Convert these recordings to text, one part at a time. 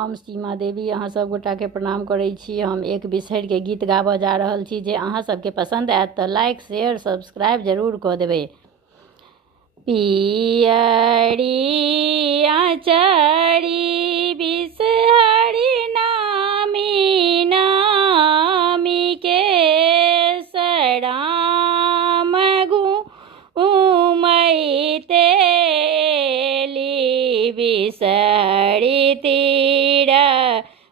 हम सीमा देवी अहाँ सब गोटा के प्रणाम करै छी। हम एक बिसहरि के गीत गाबऽ जा रहल छी जे अहाँ सबके पसंद आयत तऽ लाइक शेयर सब्सक्राइब जरूर कऽ देबै। पियरी आचरी बिसहरि नामी नामी के सराम घूमैते ली बिसहरि तीर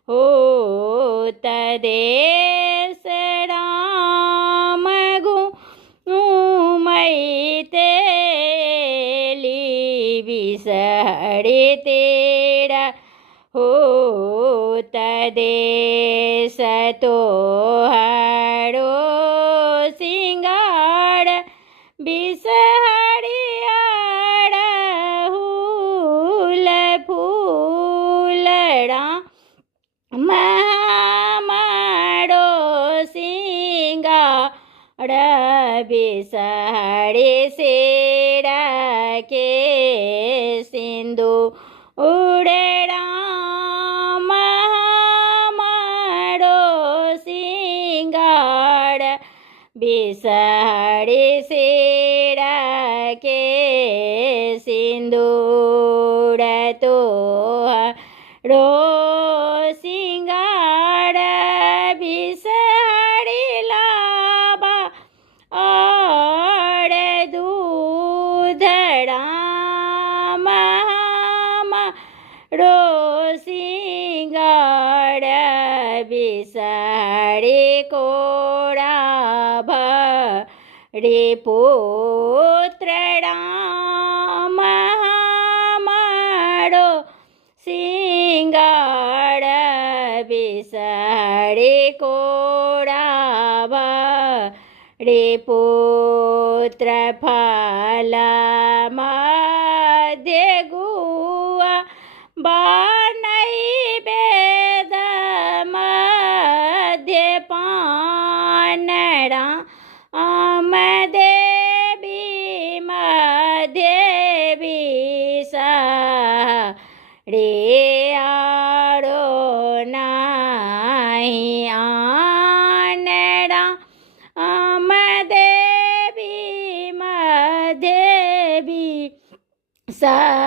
होत देश राम घूमैते ली बिसहरि तीर होत देश तोहरो सिंगार बिसहरि अड़हुल फूल हमारो सिंगार बिसहरि सिर के सिंदूर राम हमारो सिंगार बिसहरि सिर के सिंदूर तोहरो सिंगार बिसहरि लाबा और दूध राम हमारो सिंगार बिसहरि कोरा भरी पुत्र राम हमारो सिंगार बिसहरि कोरा भरी पुत्र फल मध्य गुआ बनैवेद मध्य पान राम देवी मध्य बिसहरि आरो नाही आन राम देवी मध्य बिसहरि